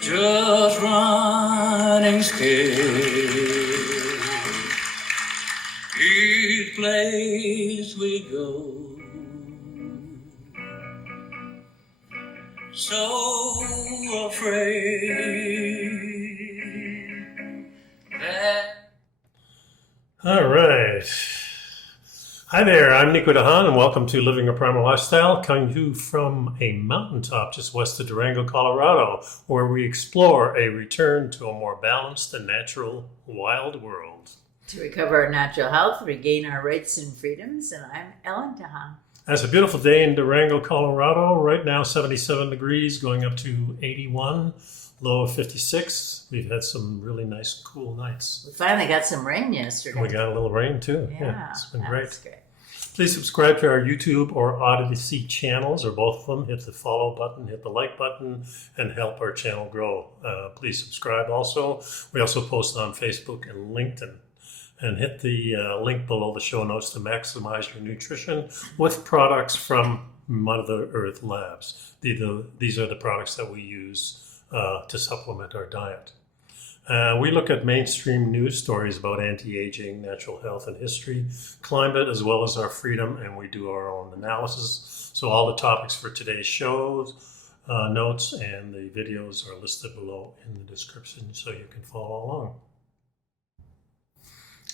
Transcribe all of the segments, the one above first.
just running scared. Each place we go, so afraid that... All right. Hi there, I'm nicodehaan, and welcome to Living a Primal Lifestyle, coming to you from a mountaintop just west of Durango, Colorado, where we explore a return to a more balanced and natural wild world. To recover our natural health, regain our rights and freedoms, and I'm Ellen Dahan. It's a beautiful day in Durango, Colorado. Right now, 77 degrees, going up to 81, low of 56. We've had some really nice, cool nights. We finally got some rain yesterday. We got a little rain, too. Yeah, It's been that's great. great. Please subscribe to our YouTube or Odyssey channels, or both of them. Hit the follow button, hit the like button, and help our channel grow. Please subscribe also. We also post on Facebook and LinkedIn. And hit the link below the show notes to maximize your nutrition with products from Mother Earth Labs. These are the products that we use to supplement our diet. We look at mainstream news stories about anti-aging, natural health and history, climate, as well as our freedom, and we do our own analysis. So all the topics for today's shows, notes, and the videos are listed below in the description so you can follow along.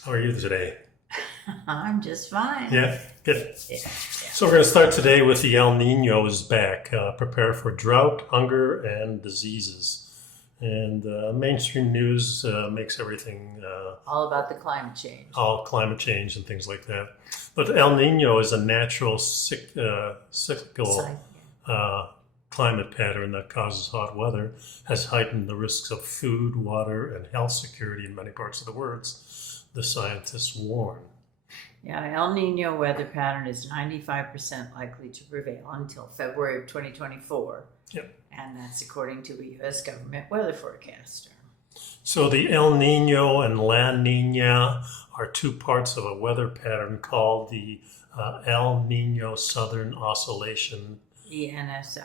How are you today? I'm just fine. Yeah, good. Yeah. So we're going to start today with the El Nino is back. Prepare for drought, hunger, and diseases. And mainstream news makes everything All about the climate change. all climate change and things like that. But El Nino is a natural cyclical climate pattern that causes hot weather, has heightened the risks of food, water, and health security in many parts of the world, the scientists warn. Yeah, El Nino weather pattern is 95% likely to prevail until February of 2024. Yep. And that's according to a U.S. government weather forecaster. So the El Nino and La Nina are two parts of a weather pattern called the El Nino Southern Oscillation, ENSO,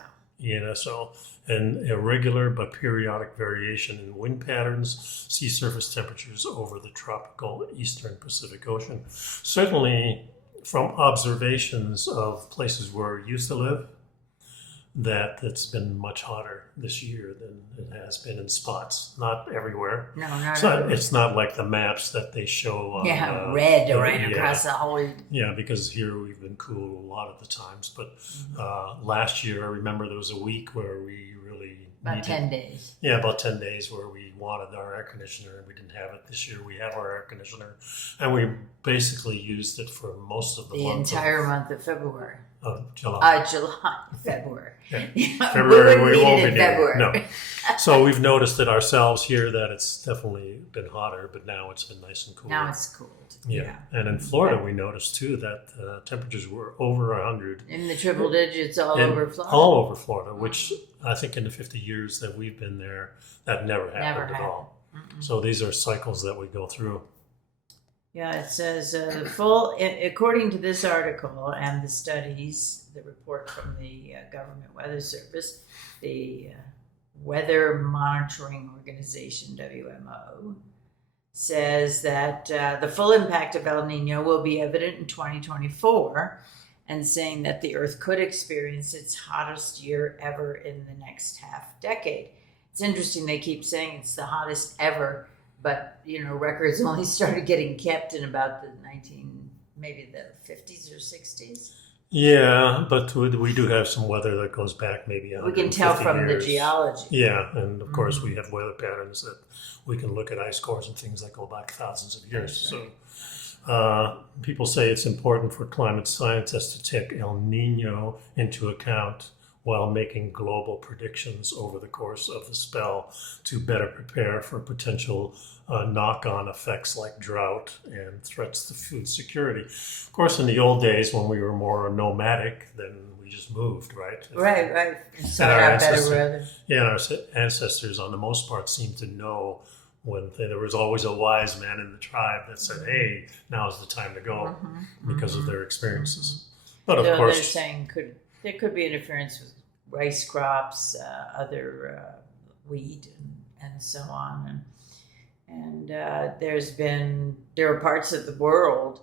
an irregular but periodic variation in wind patterns, sea surface temperatures over the tropical eastern Pacific Ocean. Certainly, from observations of places where we used to live, that it's been much hotter this year than it has been in spots. Not everywhere. No, not It's not like the maps that they show on, red right across the whole... Yeah, because here we've been cool a lot of the times. But last year, I remember there was a week where we really About 10 days. Yeah, about 10 days where we wanted our air conditioner and we didn't have it. This year we have our air conditioner, and we basically used it for most of the entire month of February. July. February. Yeah. February, we won't be February. No. So we've noticed it ourselves here that it's definitely been hotter, but now it's been nice and cool. Now it's cooled. Yeah. And in Florida, we noticed too that temperatures were over 100. In the triple digits all over Florida. All over Florida, which I think in the 50 years that we've been there, that never happened at all. Mm-mm. So these are cycles that we go through. Yeah, it says according to this article and the studies, the report from the Government Weather Service, the Weather Monitoring Organization, WMO, says that the full impact of El Nino will be evident in 2024, and saying that the Earth could experience its hottest year ever in the next half decade. It's interesting, they keep saying it's the hottest ever, but, records only started getting kept in about the 50s or 60s. Yeah, but we do have some weather that goes back maybe 150 We can tell from years. the geology. Yeah, and of course we have weather patterns that we can look at ice cores and things that go back thousands of years. Right. So people say it's important for climate scientists to take El Nino into account while making global predictions over the course of the spell to better prepare for potential knock-on effects like drought and threats to food security. Of course, in the old days when we were more nomadic, then we just moved, right? Right. Sought out better weather. Yeah, our ancestors, on the most part, seemed to know when there was always a wise man in the tribe that said, hey, now's the time to go, because of their experiences. But of course... they're saying there could be interference with rice crops, other wheat, and so on. And there are parts of the world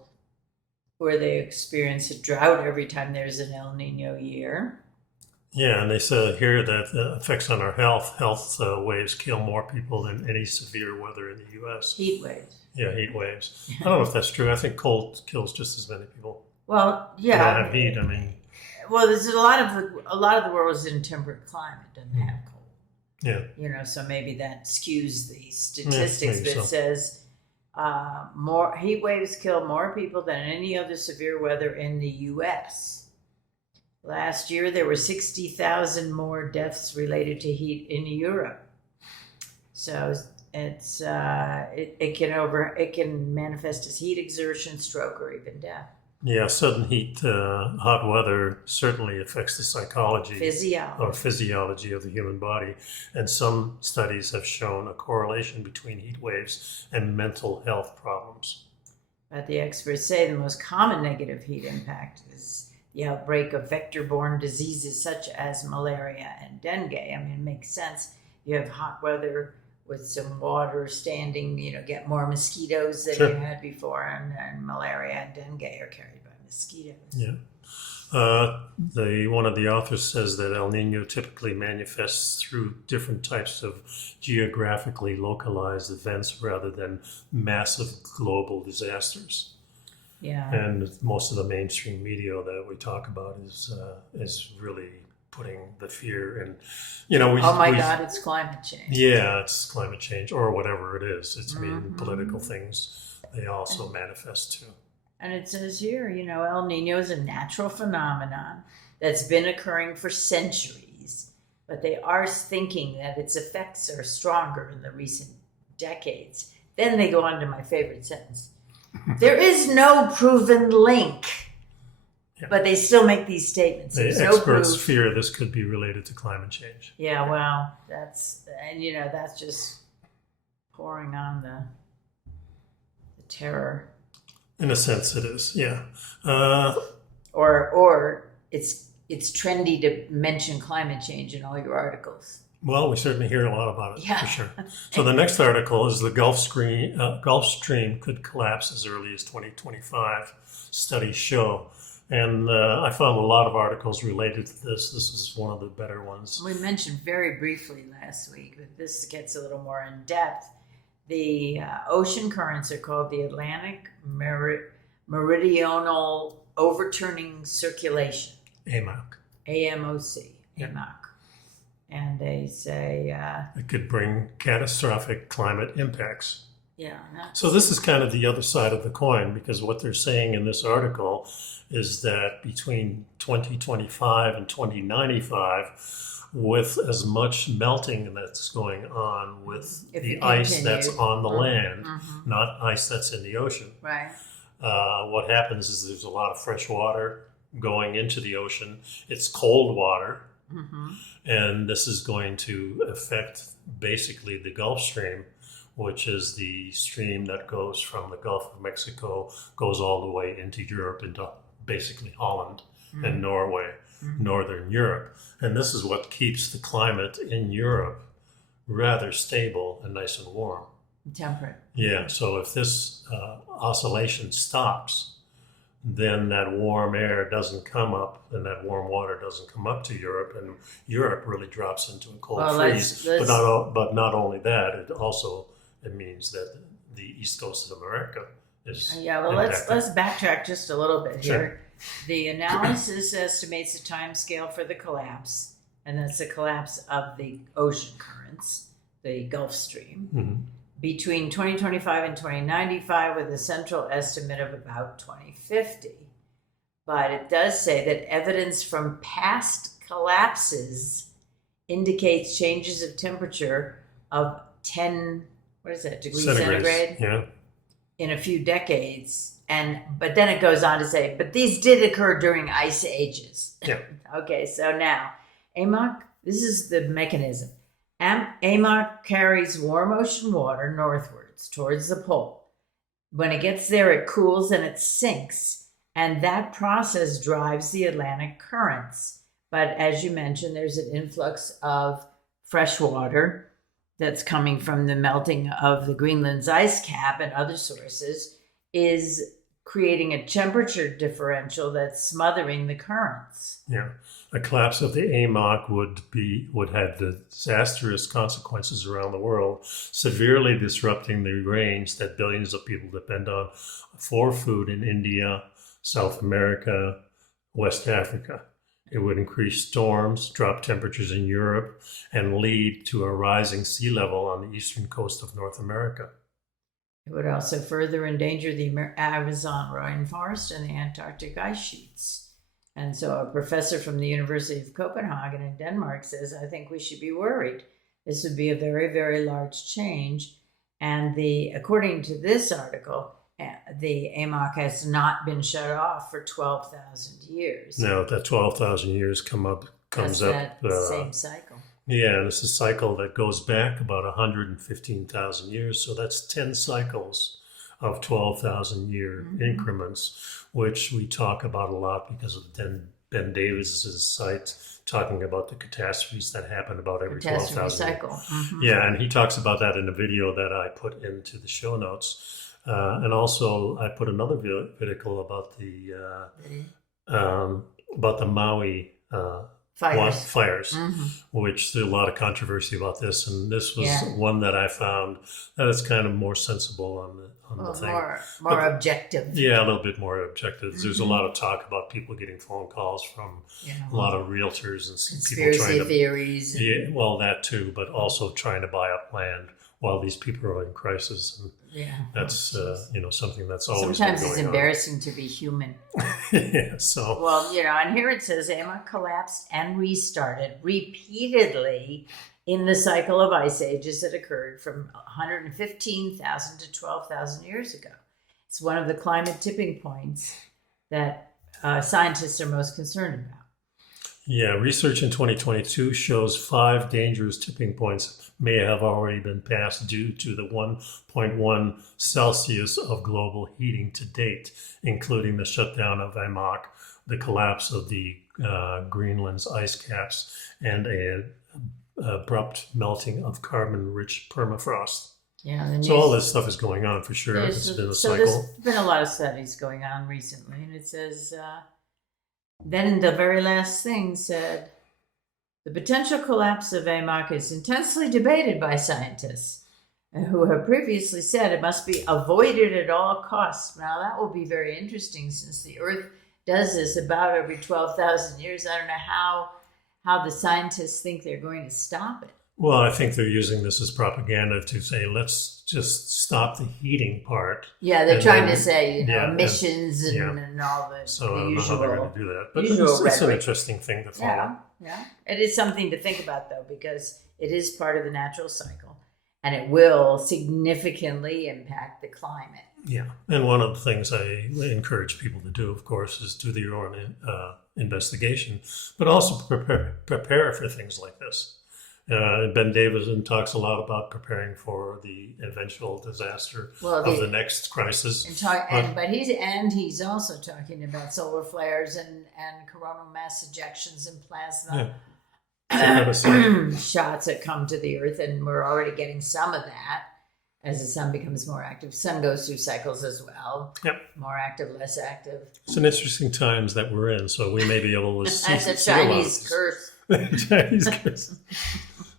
where they experience a drought every time there's an El Nino year. Yeah, and they said here that the effects on our health waves kill more people than any severe weather in the U.S. Heat waves. Yeah, heat waves. I don't know if that's true. I think cold kills just as many people. Well, yeah. They don't have heat. I mean, well, there's a lot of the world is in temperate climate, doesn't have cold. Yeah. So maybe that skews the statistics, maybe but it says more heat waves kill more people than any other severe weather in the U.S. Last year, there were 60,000 more deaths related to heat in Europe. So it's it can manifest as heat exertion, stroke, or even death. Yeah, sudden heat, hot weather certainly affects the psychology or physiology of the human body. And some studies have shown a correlation between heat waves and mental health problems. But the experts say the most common negative heat impact is the outbreak of vector-borne diseases such as malaria and dengue. I mean, it makes sense. You have hot weather with some water standing, get more mosquitoes than you had before, and malaria and dengue are carried by mosquitoes. Yeah. One of the authors says that El Nino typically manifests through different types of geographically localized events rather than massive global disasters. Yeah. And most of the mainstream media that we talk about is really putting the fear in, God, it's climate change. Yeah, it's climate change or whatever it is. It's political things. They also manifest too. And it says here, El Nino is a natural phenomenon that's been occurring for centuries, but they are thinking that its effects are stronger in the recent decades. Then they go on to my favorite sentence. There is no proven link, but they still make these statements. The experts fear this could be related to climate change. Yeah, well, that's just pouring on the terror. In a sense, it is, yeah. Or it's trendy to mention climate change in all your articles. Well, we certainly hear a lot about it, for sure. So the next article is the Gulf Stream could collapse as early as 2025, studies show. And I found a lot of articles related to this. This is one of the better ones. We mentioned very briefly last week, but this gets a little more in depth. The ocean currents are called the Atlantic Meridional Overturning Circulation. AMOC. AMOC. AMOC. And they say... it could bring catastrophic climate impacts. Yeah. So this is kind of the other side of the coin, because what they're saying in this article is that between 2025 and 2095, with as much melting that's going on with the ice that's on the land, not ice that's in the ocean. Right. What happens is there's a lot of fresh water going into the ocean. It's cold water. And this is going to affect basically the Gulf Stream, which is the stream that goes from the Gulf of Mexico, goes all the way into Europe, into basically Holland and Norway, Northern Europe. And this is what keeps the climate in Europe rather stable and nice and warm. Temperate. Yeah, so if this oscillation stops, then that warm air doesn't come up and that warm water doesn't come up to Europe, and Europe really drops into a cold freeze. But not only that, it means that the east coast of America is impacted. let's backtrack just a little bit here. The analysis estimates the time scale for the collapse, and that's the collapse of the ocean currents, the Gulf Stream, between 2025 and 2095, with a central estimate of about 2050. But it does say that evidence from past collapses indicates changes of temperature of 10 degrees centigrade in a few decades. But then it goes on to say, but these did occur during ice ages. Yeah. Okay, so now AMOC, this is the mechanism. AMOC carries warm ocean water northwards towards the pole. When it gets there, it cools and it sinks, and that process drives the Atlantic currents. But as you mentioned, there's an influx of fresh water that's coming from the melting of the Greenland's ice cap and other sources, is creating a temperature differential that's smothering the currents. Yeah. A collapse of the AMOC would have disastrous consequences around the world, severely disrupting the range that billions of people depend on for food in India, South America, West Africa. It would increase storms, drop temperatures in Europe, and lead to a rising sea level on the eastern coast of North America. It would also further endanger the Amazon rainforest and the Antarctic ice sheets. And so a professor from the University of Copenhagen in Denmark says, I think we should be worried. This would be a very, very large change. And according to this article, the AMOC has not been shut off for 12,000 years. Now, that 12,000 years comes That's up. That same cycle. Yeah, and it's a cycle that goes back about 115,000 years. So that's 10 cycles of 12,000 year increments, which we talk about a lot because of Ben Davis's site talking about the catastrophes that happen about every 12,000 cycle. Mm-hmm. Yeah, and he talks about that in a video that I put into the show notes. And also, I put another video about the Maui fires, which there's a lot of controversy about this. And this was one that I found that is kind of more sensible on the thing. More objective. Yeah, a little bit more objective. There's a lot of talk about people getting phone calls from a lot of realtors and conspiracy people trying to theories. Yeah, well, that too, but also trying to buy up land while these people are in crisis. And that's something that's always sometimes been it's going embarrassing to be human. Yeah, so well, and here it says AMOC collapsed and restarted repeatedly in the cycle of ice ages that occurred from 115,000 to 12,000 years ago. It's one of the climate tipping points that scientists are most concerned about. Yeah, research in 2022 shows 5 dangerous tipping points may have already been passed due to the 1.1 Celsius of global heating to date, including the shutdown of AMOC, the collapse of the Greenland's ice caps, and an abrupt melting of carbon-rich permafrost. Yeah, so all this stuff is going on for sure. It's been a cycle. There's been a lot of studies going on recently, and it says... Then the very last thing said, the potential collapse of AMOC is intensely debated by scientists who have previously said it must be avoided at all costs. Now that will be very interesting since the Earth does this about every 12,000 years. I don't know how the scientists think they're going to stop it. Well, I think they're using this as propaganda to say, let's just stop the heating part. Yeah, they're trying to say, emissions and all the So I don't usual, know how they're going to do that. But it's an interesting thing to follow. Yeah. It is something to think about, though, because it is part of the natural cycle, and it will significantly impact the climate. Yeah, and one of the things I encourage people to do, of course, is do their own investigation, but also prepare for things like this. Ben Davidson talks a lot about preparing for the eventual disaster of the next crisis. But he's also talking about solar flares and coronal mass ejections and plasma shots that come to the Earth, and we're already getting some of that as the sun becomes more active. Sun goes through cycles as well. Yep. More active, less active. It's an interesting times that we're in, so we may be able to see. That's a Chinese curse. Chinese curse.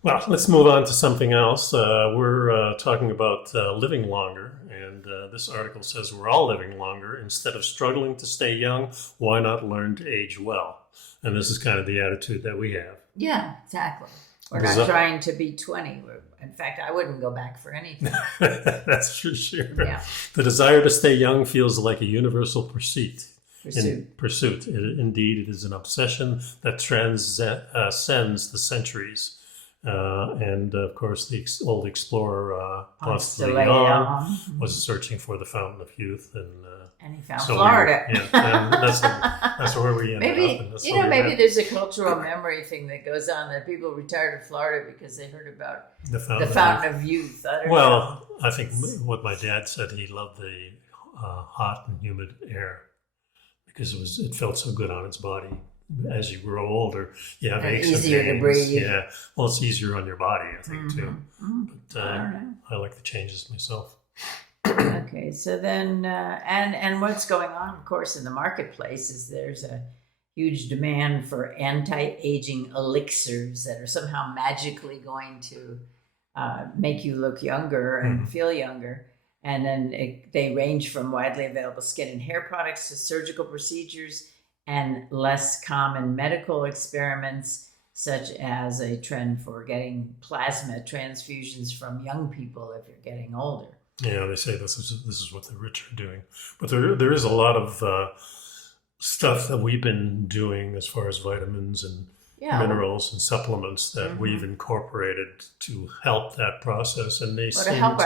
Well, let's move on to something else. We're talking about living longer, and this article says we're all living longer. Instead of struggling to stay young, why not learn to age well? And this is kind of the attitude that we have. Yeah, exactly. We're not trying to be 20. In fact, I wouldn't go back for anything. That's for sure. Yeah. The desire to stay young feels like a universal pursuit. Indeed, it is an obsession that transcends the centuries. And of course, the old explorer Ponce de Leon was searching for the fountain of youth, and he found Florida. And that's where we ended up. Maybe there's a cultural memory thing that goes on that people retired to Florida because they heard about the fountain of youth. I don't know. I think what my dad said, he loved the hot and humid air because it felt so good on its body. as you grow older, you have And aches easier and to pains. breathe. Yeah, well, it's easier on your body, I think, too. But All right. I like the changes myself. Okay, so then, and what's going on, of course, in the marketplace is there's a huge demand for anti-aging elixirs that are somehow magically going to make you look younger and feel younger. And then they range from widely available skin and hair products to surgical procedures and less common medical experiments, such as a trend for getting plasma transfusions from young people if you're getting older. Yeah, they say this is what the rich are doing, but there is a lot of stuff that we've been doing as far as vitamins and minerals and supplements that we've incorporated to help that process, and they to help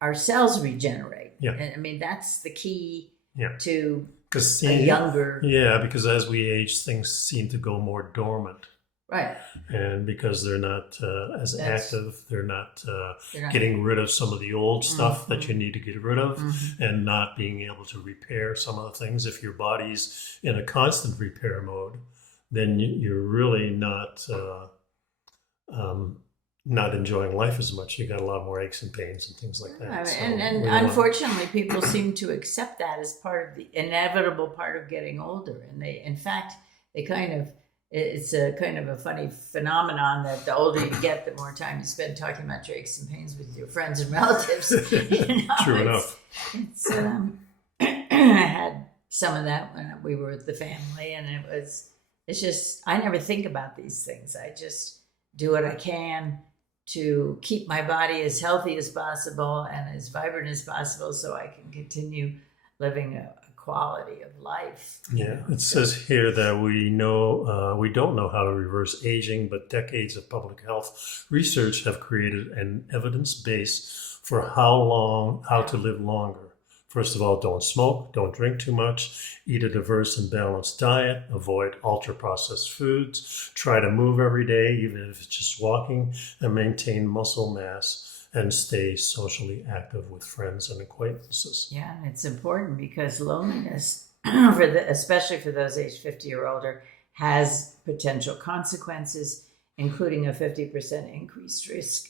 our cells regenerate. Yeah, and I mean that's the key. Yeah, to because a younger. Yeah, because as we age, things seem to go more dormant. Right. And because they're not as active, they're not getting rid of some of the old stuff that you need to get rid of, and not being able to repair some of the things. If your body's in a constant repair mode, then you're really not enjoying life as much. You got a lot more aches and pains and things like that. And unfortunately, people seem to accept that as part of the inevitable part of getting older. And in fact, it's a kind of a funny phenomenon that the older you get, the more time you spend talking about your aches and pains with your friends and relatives. True enough. I had some of that when we were with the family, and it's just, I never think about these things. I just do what I can to keep my body as healthy as possible and as vibrant as possible so I can continue living a quality of life. Yeah, it says here that we don't know how to reverse aging, but decades of public health research have created an evidence base for how to live longer. First of all, don't smoke, don't drink too much, eat a diverse and balanced diet, avoid ultra-processed foods, try to move every day, even if it's just walking, and maintain muscle mass, and stay socially active with friends and acquaintances. Yeah, and it's important because loneliness, especially for those aged 50 or older, has potential consequences, including a 50% increased risk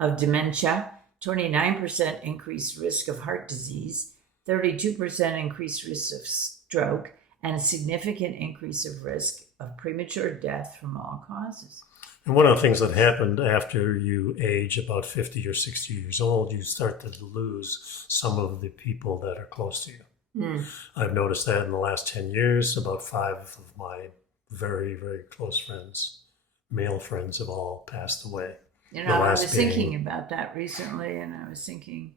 of dementia, 29% increased risk of heart disease, 32% increased risk of stroke, and a significant increase of risk of premature death from all causes. And one of the things that happened after you age about 50 or 60 years old, you start to lose some of the people that are close to you. I've noticed that in the last 10 years, about 5 of my very, very close friends, male friends, have all passed away. I was thinking about that recently, and I was thinking,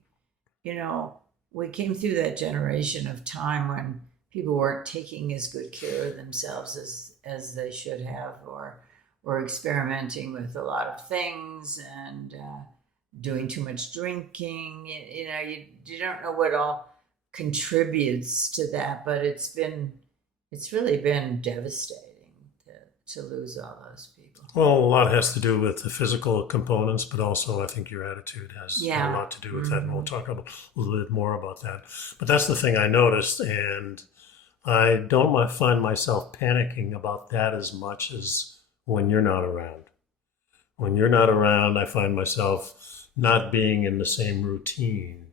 we came through that generation of time when people weren't taking as good care of themselves as they should have, or experimenting with a lot of things and doing too much drinking. You don't know what all contributes to that, but it's really been devastating to lose all those people. Well, a lot has to do with the physical components, but also I think your attitude has a lot to do with that, and we'll talk a little bit more about that. But that's the thing I noticed, and I don't find myself panicking about that as much as when you're not around. When you're not around, I find myself not being in the same routine.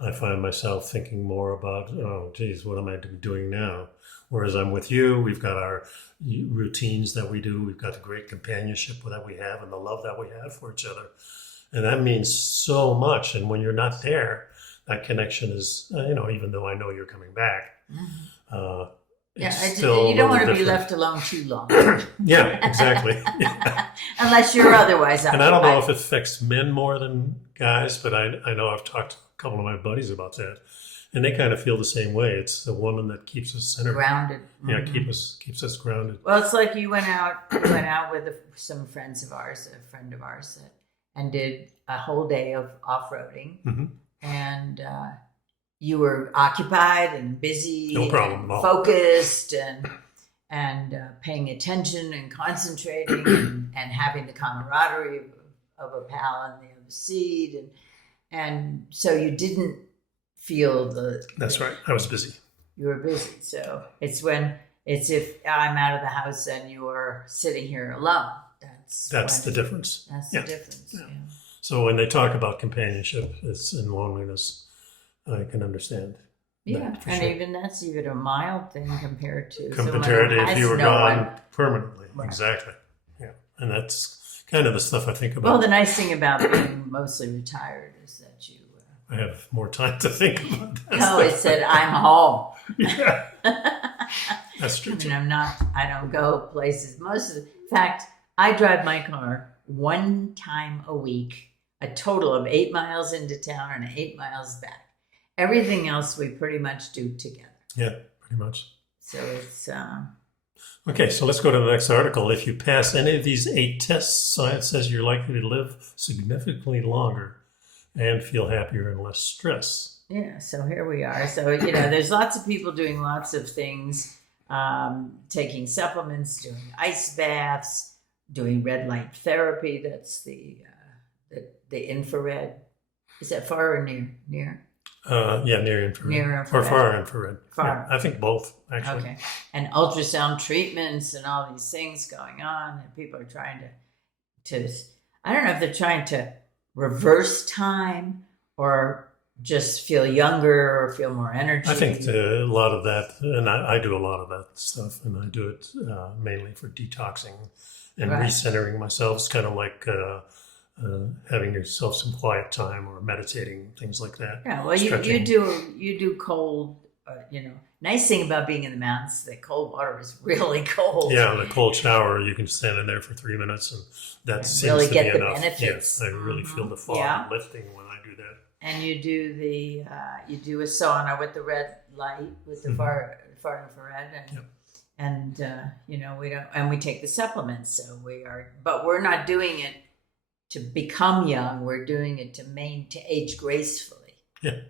I find myself thinking more about, oh, geez, what am I doing now? Whereas I'm with you, we've got our routines that we do, we've got the great companionship that we have and the love that we have for each other. And that means so much. And when you're not there, that connection is, even though I know you're coming back, you don't want to be left alone too long. Yeah, exactly. Unless you're otherwise occupied. And I don't know if it affects men more than guys, but I know I've talked to a couple of my buddies about that, and they kind of feel the same way. It's the woman that keeps us centered, grounded. Yeah, keeps us grounded. Well, it's like you went out with some friends of ours, a friend of ours, and did a whole day of off-roading, and you were occupied and busy, no problem at all, focused and paying attention and concentrating and having the camaraderie of a pal in the other seat, and so you didn't feel That's right. I was busy. you were busy. So it's if I'm out of the house and you are sitting here alone. That's the difference. That's the difference. Yeah. Yeah. So when they talk about companionship, it's in loneliness. I can understand. Yeah, that for and sure. even that's even a mild thing compared to someone Compared who to if has you were no gone one. permanently. Right. Exactly. Yeah. And that's kind of the stuff I think about. Well, the nice thing about being mostly retired is that you. I have more time to think about that. No, it said I'm home. Yeah, that's true. I too. mean, I don't go places. In fact, I drive my car one time a week, a total of 8 miles into town and 8 miles back. Everything else we pretty much do together. Yeah, pretty much. So it's, Okay, so let's go to the next article. If you pass any of these 8 tests, science says you're likely to live significantly longer and feel happier and less stress. yeah, so here we are. So, there's lots of people doing lots of things, taking supplements, doing ice baths, doing red light therapy. That's the infrared. Is that far or near? Near infrared. Near Or infrared. far infrared. Far. Yeah, I think both, actually. Okay. And ultrasound treatments and all these things going on, and people are trying to I don't know if they're trying to reverse time or just feel younger or feel more energy. I think a lot of that, and I do a lot of that stuff, and I do it mainly for detoxing and Right. recentering myself. It's kind of like having yourself some quiet time or meditating, things like that. Yeah, well, you Stretching. do cold. Nice thing about being in the mountains, the cold water is really cold. Yeah, the cold shower, you can stand in there for 3 minutes, and that And seems really to get be the enough. benefits. Yes, I really feel the fog Yeah. lifting when I do that. And you do you do a sauna with the red light, with the Mhm. far infrared, Yep. and we don't, and we take the supplements. So but we're not doing it to become young. We're doing it to age gracefully. Yeah.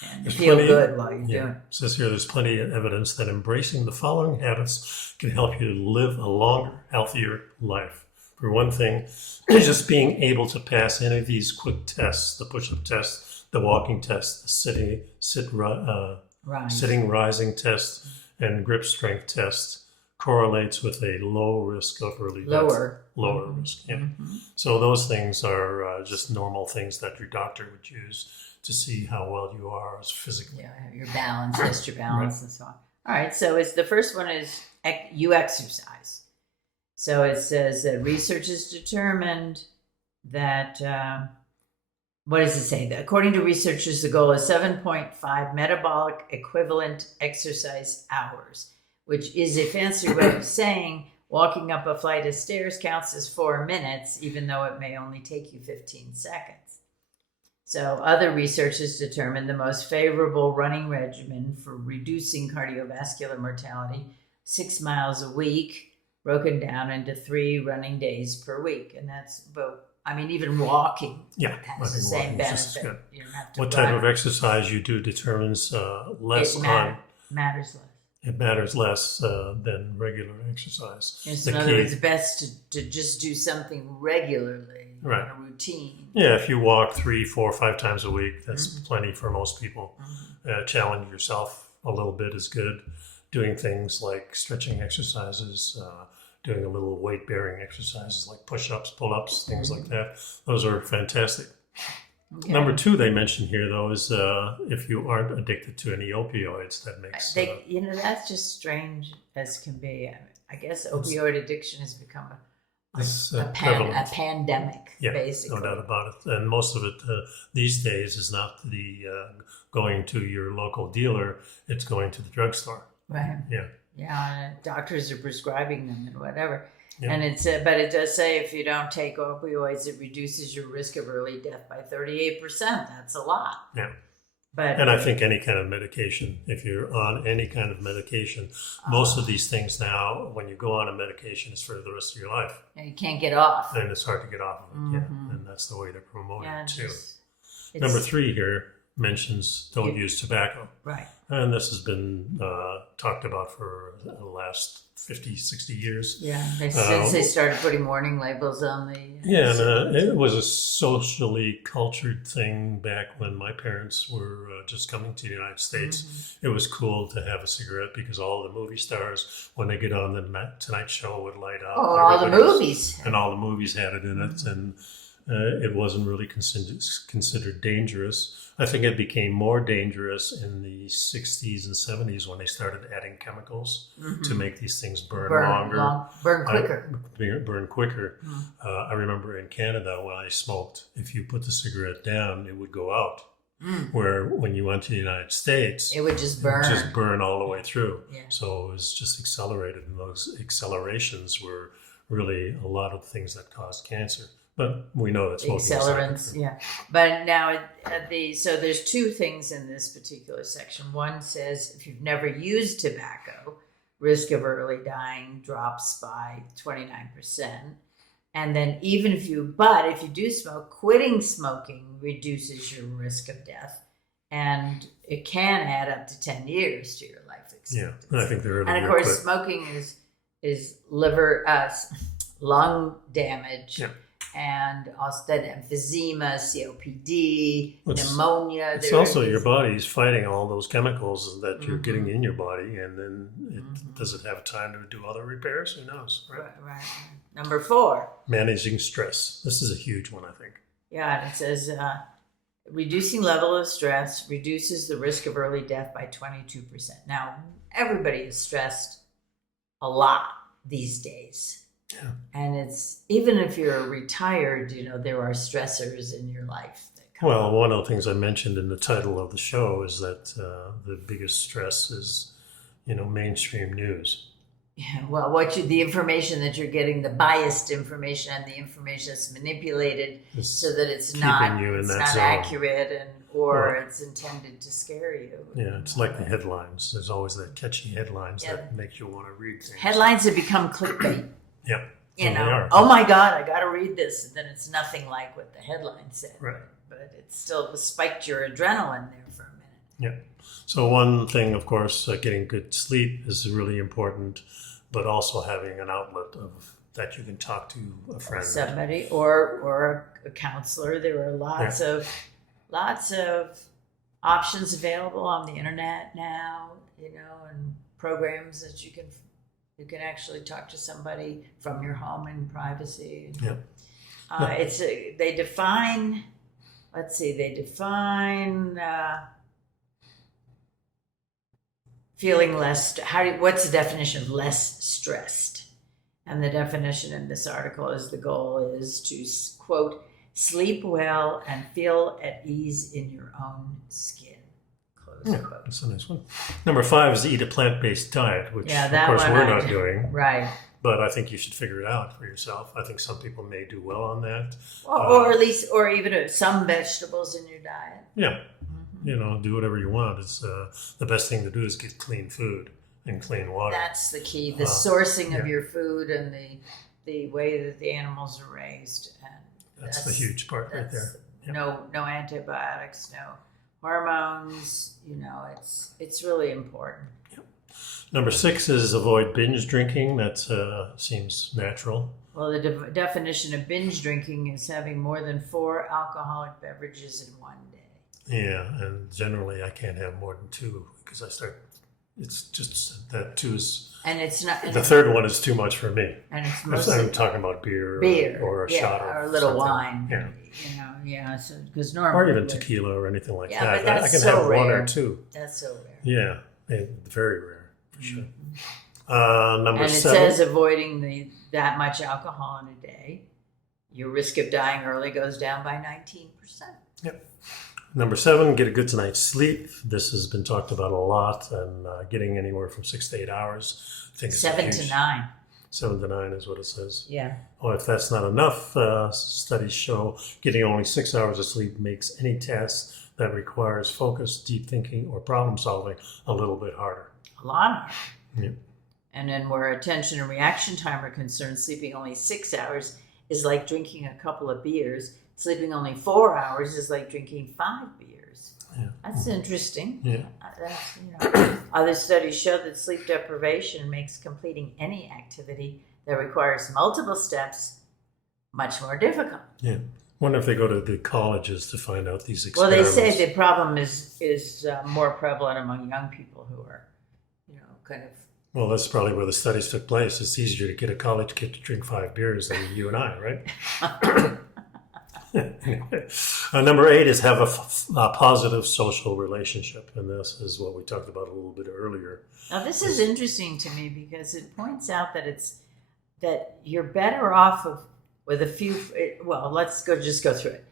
And There's feel plenty- good while you're Yeah, doing it. it says here there's plenty of evidence that embracing the following habits can help you live a longer, healthier life. For one thing, just being able to pass any of these quick tests, the push-up test, the walking test, the Right. sitting rising test, and grip strength test correlates with a low risk of early death. Lower Mhm. risk, yeah. Mhm. So those things are just normal things that your doctor would use to see how well you are as physically. Yeah, your balance, test your balance, and so on. All right, so the first one is you exercise. So it says that research has determined that, what does it say? That according to researchers, the goal is 7.5 metabolic equivalent exercise hours, which is a fancy way of saying walking up a flight of stairs counts as 4 minutes, even though it may only take you 15 seconds. So other researchers determined the most favorable running regimen for reducing cardiovascular mortality, 6 miles a week, broken down into 3 running days per week. And that's even walking Yeah, has the same walking is just benefit. good. You don't have to What type run. of exercise you do determines less It on. matters less. It matters less than regular exercise. Yes, The in other key- words, it's best to just do something regularly, Right. on a routine. Yeah, if you walk 3, 4, 5 times a week, that's Mhm. plenty for most people. Mhm. Challenge yourself a little bit is good. Doing things like stretching exercises, doing a little weight-bearing exercises like push-ups, pull-ups, things like that. Those are fantastic. Okay. Number 2 they mentioned here, though, is if you aren't addicted to any opioids, that makes... That's just strange as can be. I guess opioid addiction has become a prevalent. pandemic, Yeah, basically. no doubt about it. And most of it these days is not the going to your local dealer, it's going to the drugstore. Right. Yeah. Yeah, and doctors are prescribing them and whatever. Yeah. And but it does say if you don't take opioids, it reduces your risk of early death by 38%. That's a lot. Yeah. But And I think any kind of medication, if you're on any kind of medication, most of these things now, when you go on a medication, it's for the rest of your life. you can't get off. And it's hard to get off of it. Yeah. Mhm. And that's the way to promote Yeah, it too. it's- Number 3 here mentions don't Yeah. use tobacco. Right. And this has been talked about for the last 50, 60 years. Yeah, since they started putting warning labels on the... Yeah, and it was a socially cultured thing back when my parents were just coming to the United States. Mm-hmm. It was cool to have a cigarette because all the movie stars, when they get on the Tonight Show, would light up. Oh, all the movies. And all the movies had it in it, and it wasn't really considered dangerous. I think it became more dangerous in the 60s and 70s when they started adding chemicals to make these things burn longer. Burn quicker. Burn quicker. I remember in Canada when I smoked, if you put the cigarette down, it would go out. Where when you went to the United States, it would just burn. All the way through. Yeah. So it was just accelerated, and those accelerations were really a lot of things that caused cancer. But we know that's accelerants, yeah. But now, so there's two things in this particular section. One says if you've never used tobacco, risk of early dying drops by 29%. And then if you do smoke, quitting smoking reduces your risk of death, and it can add up to 10 years to your life expectancy. Yeah, I think they're. And of course, smoking is liver, lung damage. Yeah. And also emphysema, COPD, pneumonia. It's also your body's fighting all those chemicals that you're getting in your body, and then does it have time to do other repairs? Who knows, right? Right. Number 4. Managing stress. This is a huge one, I think. Yeah, and it says reducing level of stress reduces the risk of early death by 22%. Now, everybody is stressed a lot these days. Yeah. And it's, even if you're retired, there are stressors in your life that come up. One of the things I mentioned in the title of the show is that the biggest stress is, mainstream news. Yeah, well, the information that you're getting, the biased information and the information that's manipulated so that it's not accurate or it's intended to scare you. Yeah, it's like the headlines. There's always that catchy headlines that make you want to read things. Headlines have become clickbait. Yep. Oh my God, I got to read this. And then it's nothing like what the headline said. Right. But it still spiked your adrenaline there for a minute. Yeah. So one thing, of course, getting good sleep is really important, but also having an outlet that you can talk to a friend. Somebody or a counselor. There are lots of options available on the internet now, and programs that you can actually talk to somebody from your home in privacy. Yeah. They define feeling less. What's the definition of less stressed? And the definition in this article is the goal is to, quote, sleep well and feel at ease in your own skin. Yeah, that's a nice one. Number 5 is eat a plant-based diet, which of course we're not doing. Right. But I think you should figure it out for yourself. I think some people may do well on that. Or at least, or even some vegetables in your diet. Yeah. Do whatever you want. It's the best thing to do is get clean food and clean water. That's the key. The sourcing of your food and the way that the animals are raised. And that's the huge part right there. Yep. No antibiotics, no hormones, it's really important. Yep. Number 6 is avoid binge drinking. That seems natural. Well, the definition of binge drinking is having more than 4 alcoholic beverages in one day. Yeah, and generally I can't have more than 2 because it's just that 2 is... And it's not... The third one is too much for me. And it's mostly... I'm talking about beer or a shot or a little wine. Yeah. So, because normally... Or even tequila or anything like that. But that's I can so have rare. 1 or 2. That's so rare. Yeah, very rare, for sure. Number 7. And it says avoiding that much alcohol in a day, your risk of dying early goes down by 19%. Yep. Number 7, get a good night's sleep. This has been talked about a lot, and getting anywhere from 6 to 8 hours. I think 7 to 9. 7 to 9 is what it says. Yeah. Well, if that's not enough, studies show getting only 6 hours of sleep makes any task that requires focus, deep thinking, or problem solving a little bit harder. A lot harder. Yeah. And then where attention and reaction time are concerned, sleeping only 6 hours is like drinking a couple of beers. Sleeping only 4 hours is like drinking 5 beers. That's interesting. Yeah. Other studies show that sleep deprivation makes completing any activity that requires multiple steps much more difficult. Yeah. Wonder if they go to the colleges to find out these Well, experiments. they say the problem is more prevalent among young people who are, kind of. Well, that's probably where the studies took place. It's easier to get a college kid to drink 5 beers than you and I, right? Number 8 is have a positive social relationship, and this is what we talked about a little bit earlier. Now, this is interesting to me because it points out that you're better off with a few. Well, let's just go through it.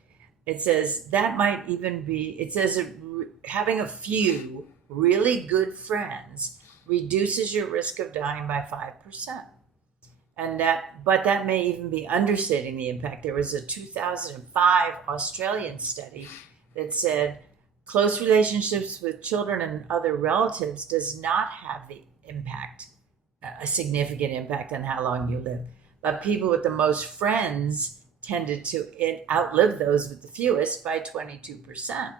It says that might even be. It says having a few really good friends reduces your risk of dying by 5%. But that may even be understating the impact. There was a 2005 Australian study that said close relationships with children and other relatives does not have the impact, a significant impact on how long you live. But people with the most friends tended to outlive those with the fewest by 22%.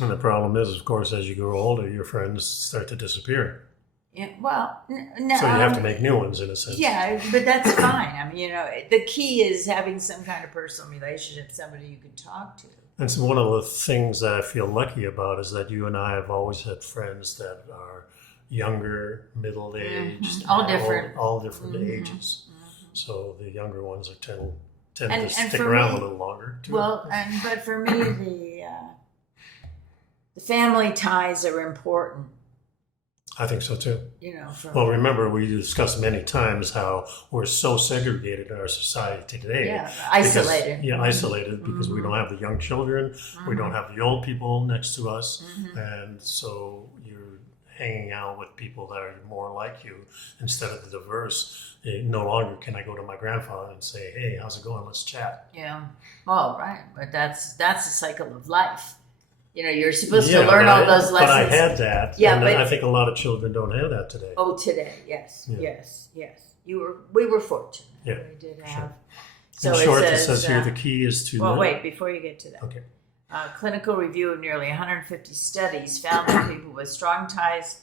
And the problem is, of course, as you grow older, your friends start to disappear. Yeah, well, no. So you have to make new ones in a sense. Yeah, but that's fine. I mean, the key is having some kind of personal relationship, somebody you can talk to. And so one of the things that I feel lucky about is that you and I have always had friends that are younger, middle-aged, all different, all different ages. So the younger ones tend and to stick for around me, a little longer too. Well, but for me, the family ties are important. I think so too. Well, remember, we discussed many times how we're so segregated in our society today. Yeah, isolated. Isolated because we don't have the young children, we don't have the old people next to us, and so you're hanging out with people that are more like you instead of the diverse. No longer can I go to my grandfather and say, "Hey, how's it going? Let's chat." Yeah. Well, right, but that's the cycle of life. You're supposed to learn all those lessons. But I had that. Yeah, and but I think a lot of children don't have that today. Oh, today, yes, Yeah. yes. We were fortunate. Yeah, we did sure. have. In short, it says here the key is to. Well, wait before you get to that. Okay. Clinical review of nearly 150 studies found that people with strong ties,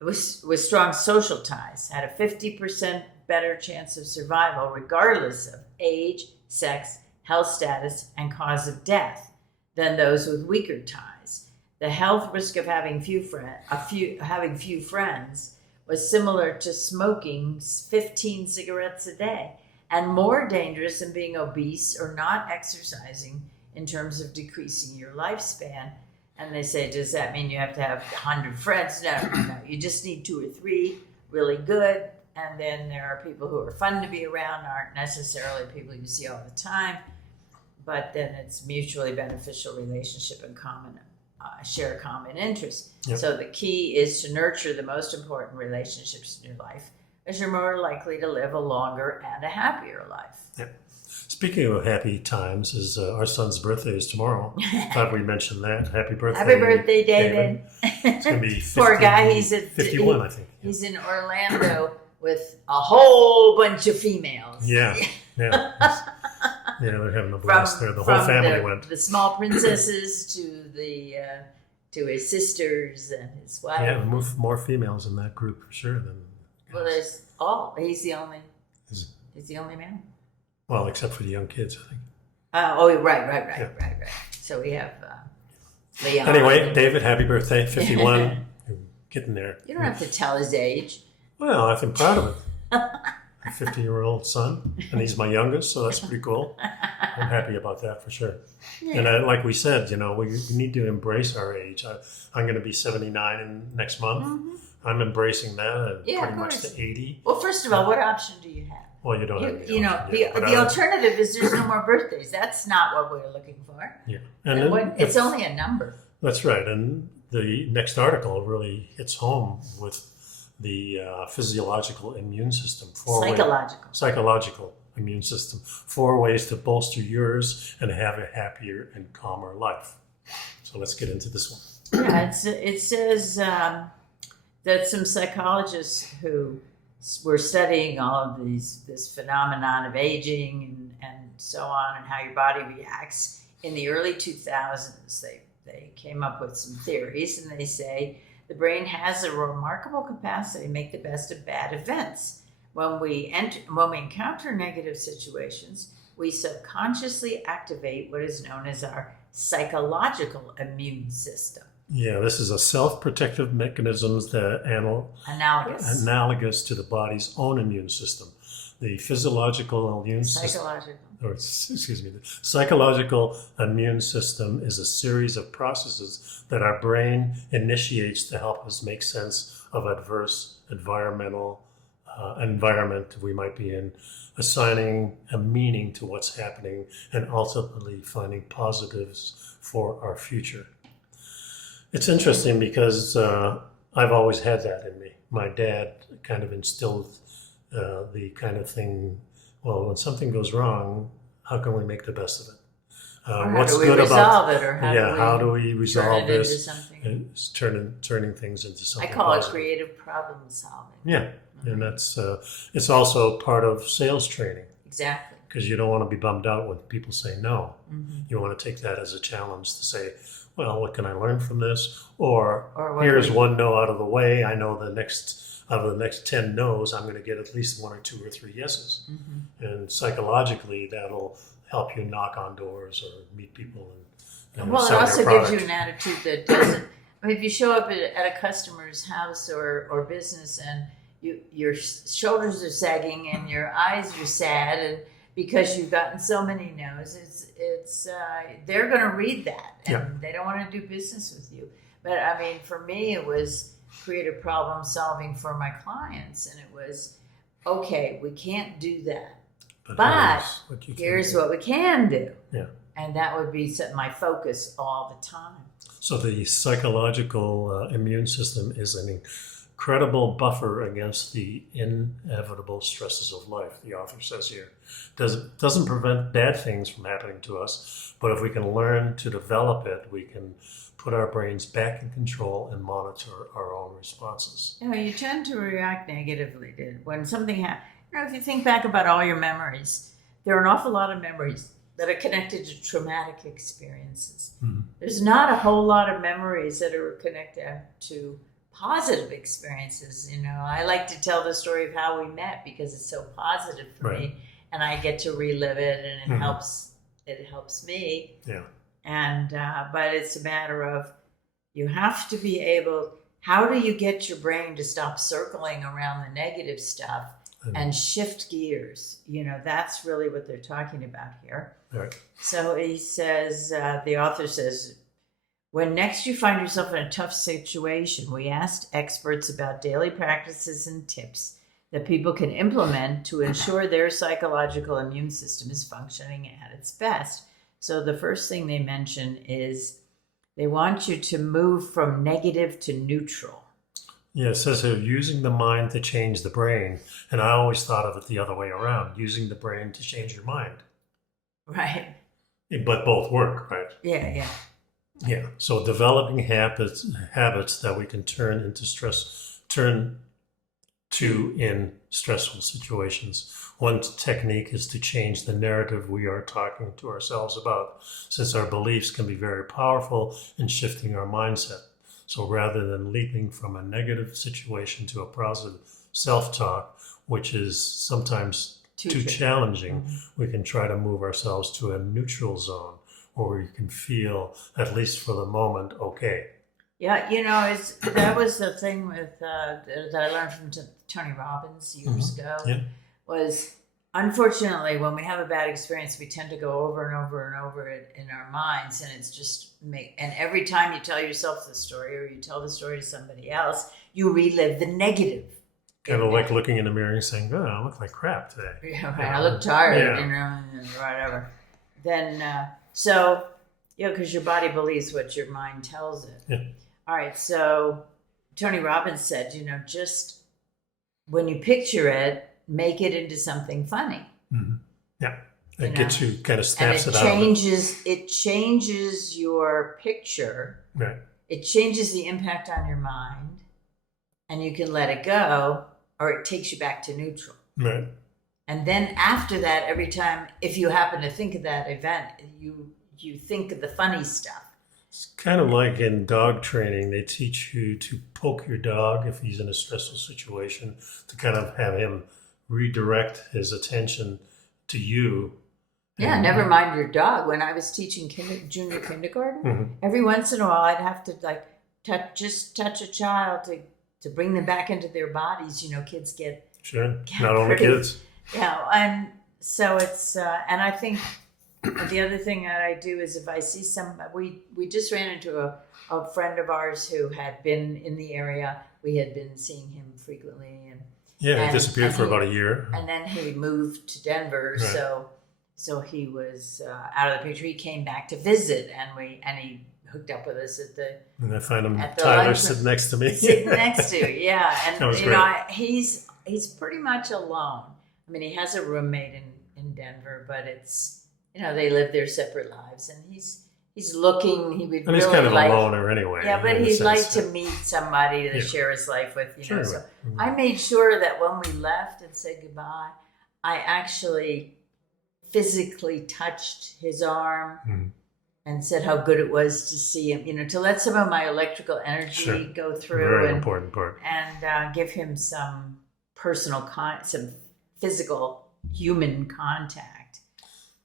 with strong social ties, had a 50% better chance of survival, regardless of age, sex, health status, and cause of death, than those with weaker ties. The health risk of having few friends was similar to smoking 15 cigarettes a day, and more dangerous than being obese or not exercising in terms of decreasing your lifespan. And they say, does that mean you have to have 100 friends? No. You just need 2 or 3 really good. And then there are people who are fun to be around, aren't necessarily people you see all the time. But then it's mutually beneficial relationship and share common interests. Yep. So the key is to nurture the most important relationships in your life, as you're more likely to live a longer and a happier life. Yep. Speaking of happy times, is our son's birthday is tomorrow. Thought we mentioned that. Happy birthday! Happy birthday, David! It's going to be 50, poor guy. He's at 51, I think. He's in Orlando with a whole bunch of females. Yeah. Yeah, they're having a blast there. The whole family went. The small princesses to his sisters and his wife. Yeah, more females in that group for sure than. Well, he's the only. He's the only man. Well, except for the young kids, I think. Right. So we have Leon. Anyway, David, happy birthday, 51. You're getting there. You don't have to tell his age. Well, I think proud of it. A 50-year-old son, and he's my youngest, so that's pretty cool. I'm happy about that for sure. Yeah. And like we said, we need to embrace our age. I'm going to be 79 next month. Mm-hmm. I'm embracing that, and pretty much to 80. Well, first of all, what option do you have? Well, you don't have any the alternative is there's no more birthdays. That's not what we're looking for. Yeah, and it's only a number. That's right. And the next article really hits home with the physiological immune system. Psychological immune system. 4 ways to bolster yours and have a happier and calmer life. So let's get into this one. Yeah, it says that some psychologists who were studying all of this phenomenon of aging and so on and how your body reacts in the early 2000s, they came up with some theories, and they say the brain has a remarkable capacity to make the best of bad events. When we encounter negative situations, we subconsciously activate what is known as our psychological immune system. Yeah, this is a self-protective mechanisms that analogous to the body's own immune system. The physiological immune system, the psychological immune system is a series of processes that our brain initiates to help us make sense of adverse environment we might be in, assigning a meaning to what's happening, and ultimately finding positives for our future. It's interesting because I've always had that in me. My dad kind of instilled the kind of thing, well, when something goes wrong, how can we make the best of it? What's good about it, or how do we resolve this? It's turning things into something. I call positive. it creative problem solving. Yeah, and that's it's also part of sales training. Exactly. Because you don't want to be bummed out when people say no. Mm-hmm. You want to take that as a challenge to say, well, what can I learn from this? Or here's one no out of the way. I know the next 10 no's, I'm going to get at least 1 or 2 or 3 yeses. Mm-hmm. And psychologically, that'll help you knock on doors or meet people. And well, it also gives you an attitude that doesn't. I mean, if you show up at a customer's house or business and your shoulders are sagging and your eyes are sad, and because you've gotten so many no's, it's they're going to read that, and they don't want to do business with you. But I mean, for me, it was creative problem solving for my clients, and it was, okay, we can't do that, but here's what we can do. Yeah. And that would be my focus all the time. So the psychological immune system is an incredible buffer against the inevitable stresses of life, the author says here. Doesn't prevent bad things from happening to us, but if we can learn to develop it, we can put our brains back in control and monitor our own responses. You tend to react negatively when something happens. If you think back about all your memories, there are an awful lot of memories that are connected to traumatic experiences. Mm-hmm. There's not a whole lot of memories that are connected to positive experiences. I like to tell the story of how we met because it's so positive for me, and I get to relive it, and it helps me. Yeah. And but it's a matter of, you have to be able. How do you get your brain to stop circling around the negative stuff and shift gears? That's really what they're talking about here. Right. So he says, the author says, when next you find yourself in a tough situation, we asked experts about daily practices and tips that people can implement to ensure their psychological immune system is functioning at its best. So the first thing they mention is they want you to move from negative to neutral. Yeah, it says here, using the mind to change the brain. And I always thought of it the other way around, using the brain to change your mind. Right. But both work, right? Yeah. Yeah. So developing habits that we can turn to in stressful situations. One technique is to change the narrative we are talking to ourselves about, since our beliefs can be very powerful in shifting our mindset. So rather than leaping from a negative situation to a positive self-talk, which is sometimes too challenging, we can try to move ourselves to a neutral zone where we can feel, at least for the moment, okay. Yeah, that was the thing with that I learned from Tony Robbins years ago. Yeah. Was, unfortunately, when we have a bad experience, we tend to go over and over and over it in our minds, and it's just and every time you tell yourself the story or you tell the story to somebody else, you relive the negative. Kind of like looking in the mirror and saying, "Oh, I look like crap today." Yeah, right. I look tired, whatever. Then, because your body believes what your mind tells it. Yeah. All right, so Tony Robbins said, just when you picture it, make it into something funny. Mm-hmm. Yeah, it gets you, kind of snaps it out. It changes your picture. Right. It changes the impact on your mind, and you can let it go, or it takes you back to neutral. Right. And then after that, every time, if you happen to think of that event, you think of the funny stuff. It's kind of like in dog training, they teach you to poke your dog if he's in a stressful situation, to kind of have him redirect his attention to you. Yeah, And- never mind your dog. When I was teaching junior kindergarten, Mhm. every once in a while I'd have to like touch a child to bring them back into their bodies. You know, kids get Sure. Not only pretty- kids. and so it's and I think the other thing that I do is if I see we just ran into a friend of ours who had been in the area. We had been seeing him frequently, Yeah, he and- disappeared and for he- about a year. and then he moved to Denver. Right. So he was out of the picture. He came back to visit, and he hooked up with us at the And I find him, At the Tyler, lunch- sitting next to me. sitting next to you. Yeah, and That was you know, great. he's pretty much alone. I mean, he has a roommate in Denver, but it's, you know, they live their separate lives, and he's looking. He would And he's really kind of like, a loner anyway. yeah, but in a he'd like sense. to meet somebody to Yeah. share his life with. You know, Sure. so I made sure that when we left and said goodbye, I actually physically touched his arm Mhm. and said how good it was to see him, you know, to let some of my electrical energy Sure. go through Very and important part. give him some personal, some physical human contact.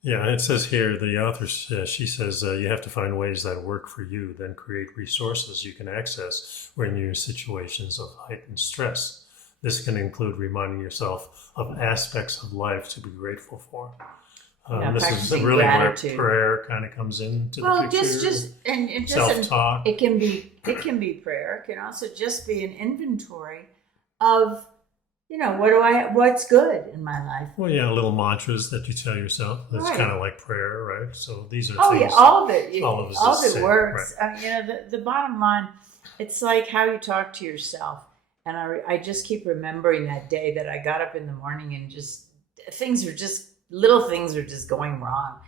Yeah, it says here, the author says, she says, you have to find ways that work for you, then create resources you can access when you're in situations of heightened stress. This can include reminding yourself of aspects of life to be grateful for. Yeah, This is practicing really gratitude. where prayer kind of comes into the Well, picture. just and it doesn't. Self-talk. It can be prayer. It can also just be an inventory of, you know, what's good in my life. Well, yeah, little mantras that you tell yourself. That's Right. kind of like prayer, right? So these are Oh things. yeah, all of it. all of it is all of the it same, works. You know, the bottom line, it's like how you talk to yourself. And I just keep remembering that day that I got up in the morning and just little things were just going wrong.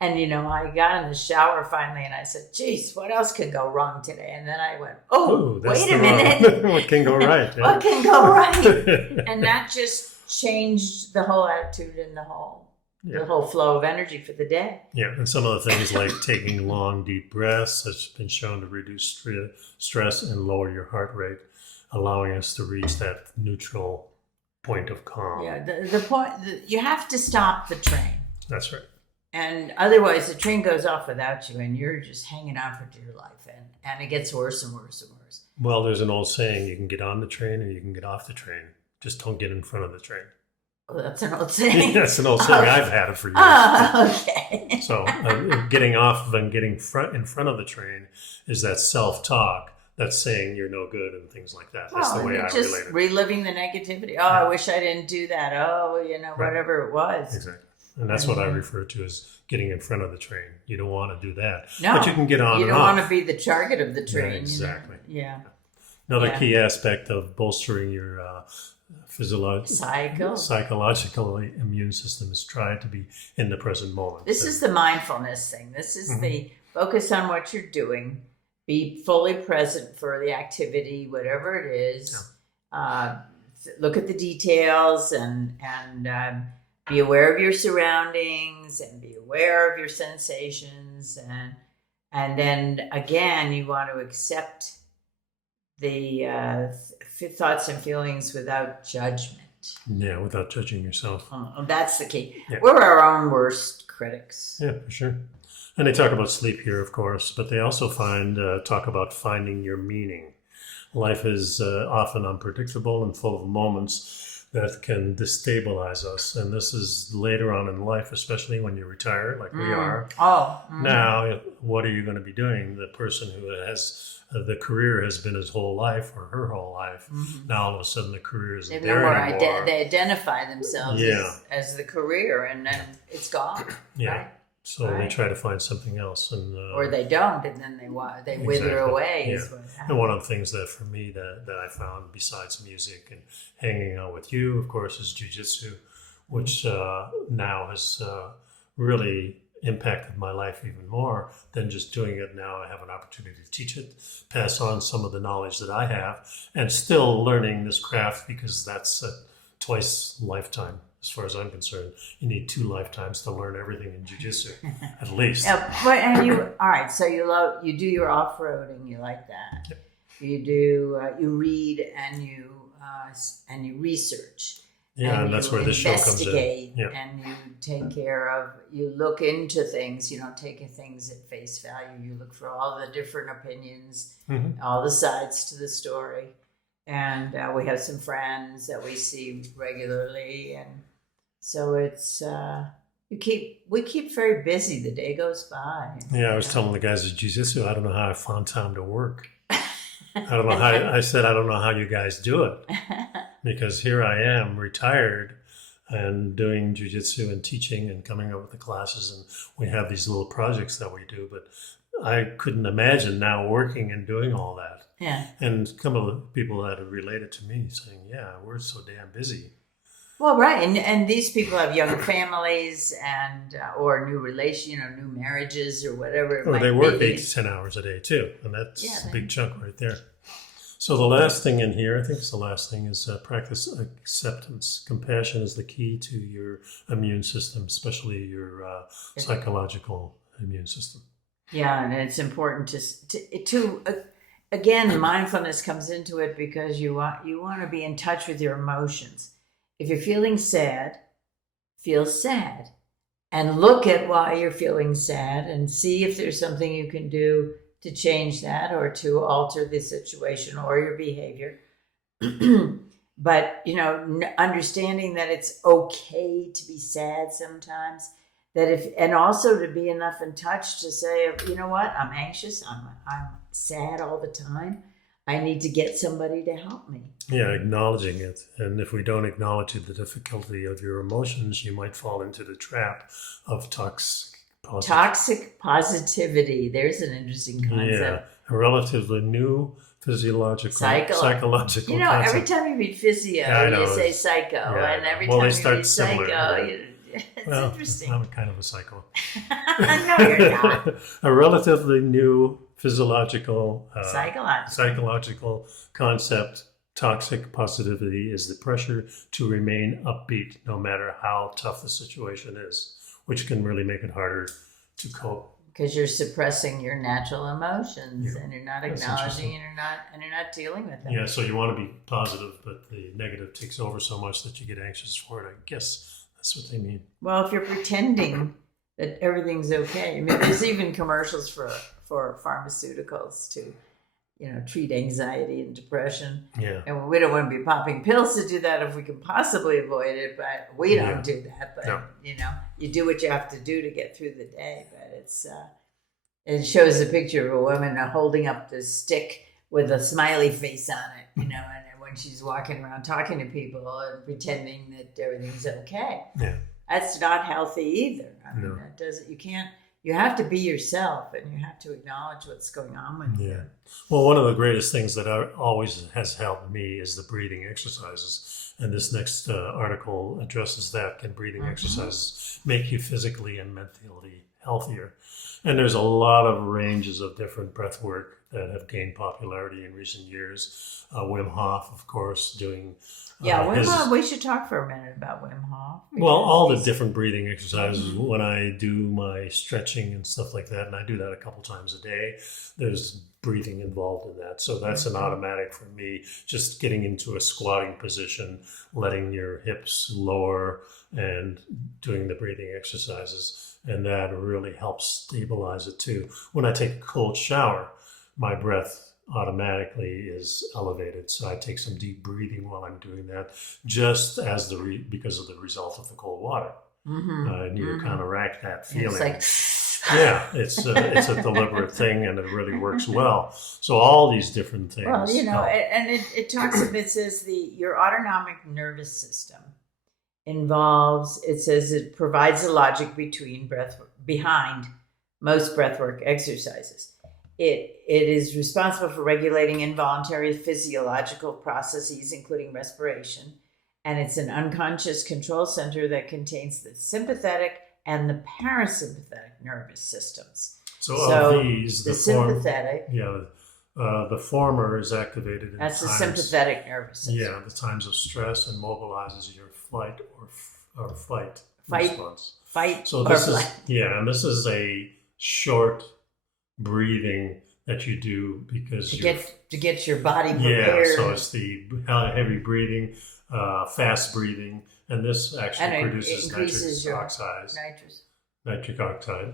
And, you know, I got in the shower finally and I said, geez, what else can go wrong today? And then I went, Ooh, that's wait a the minute. wrong- what can go right? Yeah. What can go right? And that just changed the whole attitude and the whole flow of energy for the day. Yeah, and some of the things like taking long, deep breaths has been shown to reduce stress and lower your heart rate, allowing us to reach that neutral point of calm. Yeah, the point, you have to stop the train. That's right. And otherwise, the train goes off without you, and you're just hanging on for dear life, and it gets worse and worse and worse. Well, there's an old saying: you can get on the train or you can get off the train. Just don't get in front of the train. Oh, that's an old saying. That's an old saying. I've had it for years. Okay. So getting off and getting in front of the train is that self-talk that's saying you're no good and things like that. That's the way I just relate it. reliving the negativity. Oh, I wish I didn't do that. Oh, you know, Right. whatever it was. Exactly. And that's what I refer to as getting in front of the train. You don't want to do that. No, But you can get on you and don't off. want to be the target of the train. Yeah, exactly. You know? Yeah. Another Yeah. key aspect of bolstering your psychological immune system is try to be in the present moment. This is the mindfulness thing. This is the focus on what you're doing. Be fully present for the activity, whatever it is. Look at the details and be aware of your surroundings and be aware of your sensations, and then again you want to accept the thoughts and feelings without judgment. Yeah, without judging yourself. That's the key. Yeah. We're our own worst critics. Yeah, for sure. And they talk about sleep here, of course, but they also talk about finding your meaning. Life is often unpredictable and full of moments that can destabilize us. And this is later on in life, especially when you retire, like we are. Now, what are you going to be doing? The person who has the career has been his whole life or her whole life. Now, all of a sudden, the career isn't They there anymore. they identify themselves Yeah. as the career, and then it's gone. Yeah. Right? So they Right. try to find something else. Or they don't, and then they wither Exactly. away. Yeah. Is what happens. And one of the things that for me that I found besides music and hanging out with you, of course, is jiu-jitsu, which now has really impacted my life even more than just doing it. Now I have an opportunity to teach it, pass on some of the knowledge that I have, and still learning this craft because that's twice lifetime as far as I'm concerned. You need 2 lifetimes to learn everything in jiu-jitsu, at least. Yeah, but and you all right? So you do your off-roading. You like that. Yep. You do. You read and you research. Yeah, and that's where this show comes in. Investigate, Yeah. and you take care of. You look into things. You don't take things at face value. You look for all the different opinions, all the sides to the story. And we have some friends that we see regularly, and so it's we keep very busy. The day goes by. Yeah, I was telling the guys at jiu-jitsu, I don't know how I found time to work. I don't know how. I said I don't know how you guys do it, because here I am, retired, and doing jiu-jitsu and teaching and coming up with the classes, and we have these little projects that we do. But I couldn't imagine now working and doing all that. Yeah. And some of the people that have related to me saying, yeah, we're so damn busy. Well, right. And these people have young families and or new new marriages or whatever it Or might they work be. 8 to 10 hours a day too. And that's a big they- chunk right there. So the last thing in here, I think it's the last thing, is practice acceptance. Compassion is the key to your immune system, especially your psychological immune system. Yeah, and it's important to again, mindfulness comes into it because you want to be in touch with your emotions. If you're feeling sad, feel sad, and look at why you're feeling sad, and see if there's something you can do to change that or to alter the situation or your behavior. But understanding that it's okay to be sad sometimes. And also to be enough in touch to say, you know what, I'm anxious, I'm sad all the time. I need to get somebody to help me. Yeah, acknowledging it. And if we don't acknowledge the difficulty of your emotions, you might fall into the trap of toxic positivity. There's an interesting concept. Yeah, a relatively new psychological concept. Every time you read physio, you say psycho. And every time you read psycho, right? It's well, interesting. I'm kind of a psycho. No, you're not. A relatively new physiological, psychological concept. Toxic positivity is the pressure to remain upbeat no matter how tough the situation is, which can really make it harder to cope. Because you're suppressing your natural emotions, and you're not acknowledging, and you're not dealing with them. Yeah, so you want to be positive, but the negative takes over so much that you get anxious for it. I guess that's what they mean. Well, if you're pretending that everything's okay, I mean, there's even commercials for pharmaceuticals to, treat anxiety and depression. Yeah. And we don't want to be popping pills to do that if we can possibly avoid it, but we don't do that. But, you do what you have to do to get through the day. But it shows a picture of a woman holding up the stick with a smiley face on it, and when she's walking around talking to people and pretending that everything's okay. Yeah. That's not healthy either. I mean, that doesn't. You have to be yourself, and you have to acknowledge what's going on with you. Yeah. Well, one of the greatest things that always has helped me is the breathing exercises. And this next article addresses that. Can breathing exercises make you physically and mentally healthier? And there's a lot of ranges of different breath work that have gained popularity in recent years. Wim Hof, of course, doing... Wim Hof. We should talk for a minute about Wim Hof. Well, all the different breathing exercises, when I do my stretching and stuff like that, and I do that a couple times a day, there's breathing involved in that. So that's an automatic for me, just getting into a squatting position, letting your hips lower and doing the breathing exercises. And that really helps stabilize it too. When I take a cold shower, my breath automatically is elevated. So I take some deep breathing while I'm doing that, just as because of the result of the cold water. And you counteract that feeling. It's it's a deliberate thing, and it really works well. So all these different things. Well, and it talks. It says your autonomic nervous system involves. It says it provides the logic behind most breathwork exercises. It is responsible for regulating involuntary physiological processes, including respiration, and it's an unconscious control center that contains the sympathetic and the parasympathetic nervous systems. So of these, the sympathetic, the former is activated in that's the sympathetic nervous system. Yeah, the times of stress, and mobilizes your fight or fight Fight. response. Fight So or this is, flight. and this is a short breathing that you do because To get your body yeah, prepared. so it's the heavy breathing, fast breathing, and this actually And it produces increases your nitric oxide,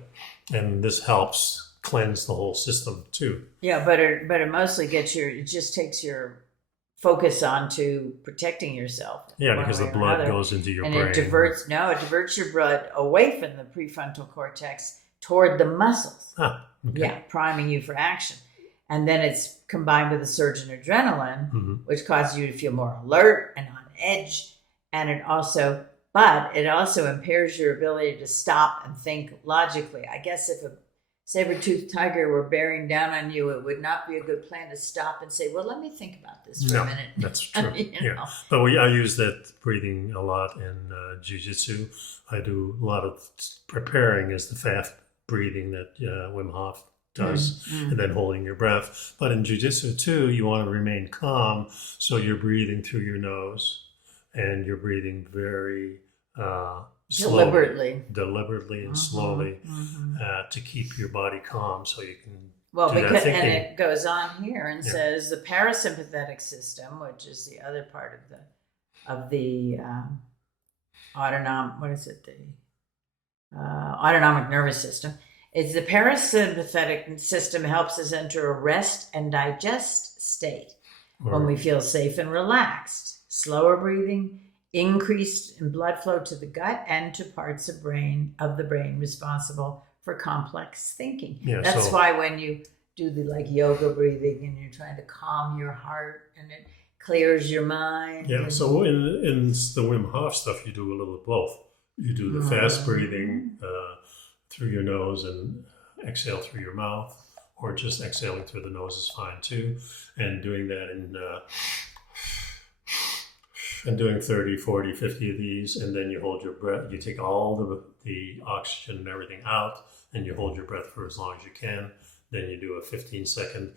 and this helps cleanse the whole system too. Yeah, but it mostly it just takes your focus onto protecting yourself. Yeah, because the blood goes into your brain. And it diverts your blood away from the prefrontal cortex toward the muscles. Ah, okay. Yeah, priming you for action. And then it's combined with a surge in adrenaline, which causes you to feel more alert and on edge. And it also impairs your ability to stop and think logically. I guess if a saber-toothed tiger were bearing down on you, it would not be a good plan to stop and say, well, let me think about this for a minute. That's true. You know? But I use that breathing a lot in jiu-jitsu. I do a lot of preparing as the fast breathing that Wim Hof does, and then holding your breath. But in jiu-jitsu too, you want to remain calm, so you're breathing through your nose, and you're breathing very deliberately and slowly to keep your body calm, so you can. Because and it goes on here and says the parasympathetic system, which is the other part of the autonomic nervous system. It's the parasympathetic system helps us enter a rest and digest state when we feel safe and relaxed. Slower breathing, increased in blood flow to the gut and to parts of the brain responsible for complex thinking. Yeah, that's why when you do the yoga breathing and you're trying to calm your heart and it clears your mind. Yeah. So in the Wim Hof stuff, you do a little of both. You do the fast breathing through your nose and exhale through your mouth, or just exhaling through the nose is fine too. And doing that and doing 30, 40, 50 of these, and then you hold your breath. You take all the oxygen and everything out, and you hold your breath for as long as you can. Then you do a 15-second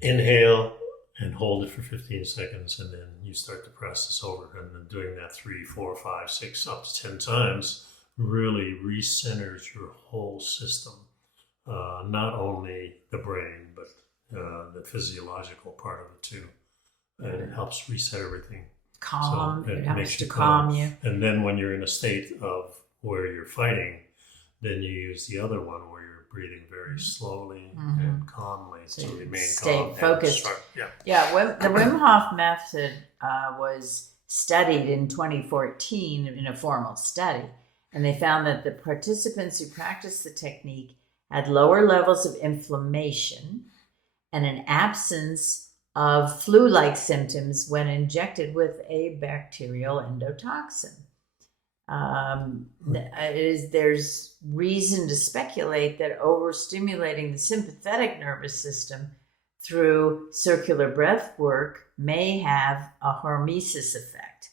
inhale and hold it for 15 seconds, and then you start the process over. And then doing that 3, 4, 5, 6, up to 10 times really recenters your whole system, not only the brain, but the physiological part of it too. And it helps reset everything. Calm. So it helps to calm you. And then when you're in a state of where you're fighting, then you use the other one where you're breathing very slowly and calmly to remain calm. Stay focused. The Wim Hof method was studied in 2014 in a formal study, and they found that the participants who practiced the technique had lower levels of inflammation and an absence of flu-like symptoms when injected with a bacterial endotoxin. There's reason to speculate that overstimulating the sympathetic nervous system through circular breath work may have a hormesis effect,